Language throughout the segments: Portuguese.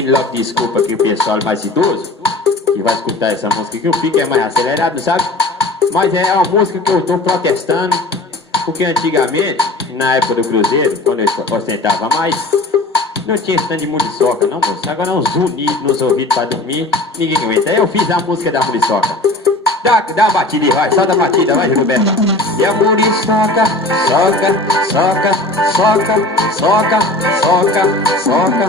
pedindo logo desculpa aqui o pessoal mais idoso que vai escutar essa música, que o pique é mais acelerado, sabe? Mas é uma música que eu tô protestando, porque antigamente, na época do Cruzeiro, quando eu ostentava mais, não tinha esse tanto de muriçoca, não, moço. Agora é um zunido nos ouvidos pra dormir, ninguém aguenta. Aí eu fiz a música da muriçoca. Dá a batida aí, vai, solta a batida, vai, Roberto. E a muriçoca, soca, soca, soca, soca, soca, soca.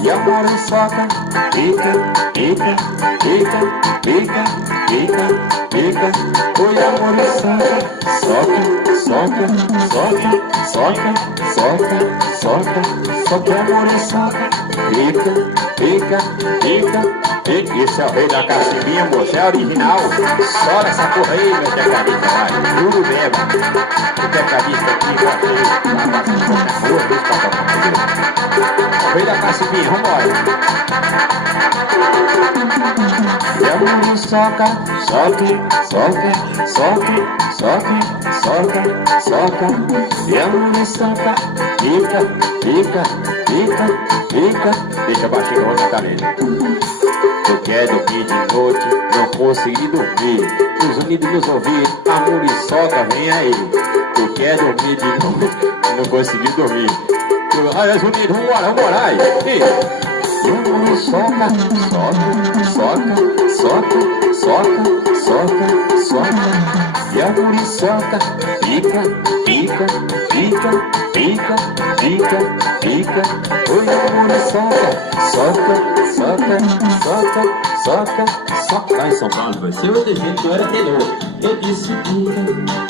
E a muriçoca, pica, pica, pica, pica, pica, pica. Oi, a muriçoca, soca, soca, soca, soca, soca, soca, soca. A muriçoca, pica, pica, pica, pica. Esse é o rei da cacimbinha, moço, é original. Sola essa porra aí, meu tecladista, vai. Juro mesmo. O tecladista aqui, vai passando um pouco na rua, deixa pra tocar. O rei da cacimbinha, vambora. E a muriçoca, soque, soque, soque, soque, soque, soca. E a muriçoca, pica, pica, pica, pica. Deixa baixinho, eu vou cantar mesmo. Eu quero dormir de noite, não consegui dormir. Os unidos nos ouvidos, a muriçoca vem aí. Eu quero dormir de noite, não consegui dormir. Ai, os unidos, vambora aí. E a muriçoca, soca, soca, soca, soca, soca, soca. E a muriçoca, pica, pica, pica, pica, pica, pica. Oi, a muriçoca, soca, soca, soca, soca, soca. Lá em São Paulo, vai ser o desenho, eu era tenor. Eu disse pica.